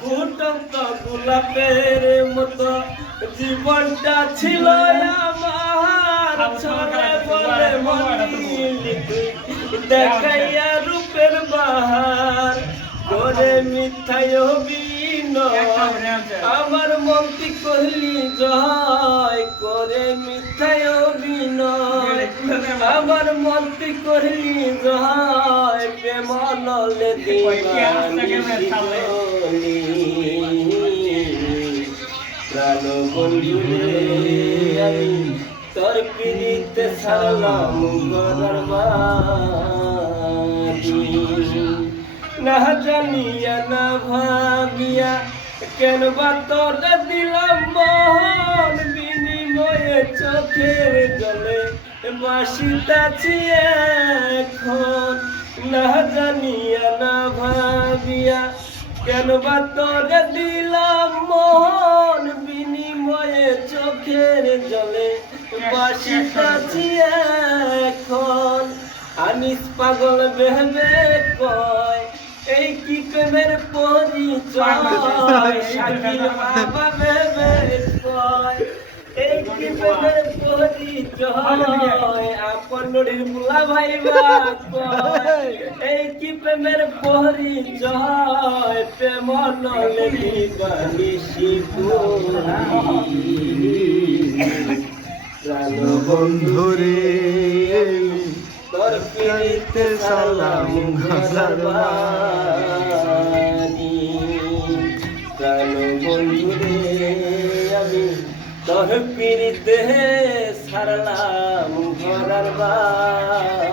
ফুটন্ত গোলাপের মতো জীবনটা ছিল আমার ছলে বলে মনিলি দেখাইয়া রূপের বাহার করে মিথ্যায় অভিনয় আমার মনটি কহলি জয় করে মিথ্যায় অভিনয় আমার মনটি কহলি জয় প্রেমলে প্রাণ বন্ধুরে আমি তোর পিড়িতে সালাম না জানিয়া না ভাবিয়া কেন বা তোর দিলাম মন বিনিময়ে চোখের জলে বাসিতাছি এখন না জানিয়া না ভাবিয়া কেন বা তোর দিলাম মন বিনিময়ে চোখের জলে বাসিতাছি এখন আনিস পাগল ভেবে কয় এই কি প্রেমের পরিচয় শাকিল বাবা ভেবে কয় এই কি প্রেমের পরিচয় আপন নড়ির মুলা ভাইবা কয় এই কি প্রেমের পরিচয় প্রেম নলে দিবানিশি প্রাণ বন্ধুরে তোর পিড়িতে সালাম ঘরবানি প্রাণ বন্ধুরে আমি তোর পিড়িতে সারলাম ঘরবানি।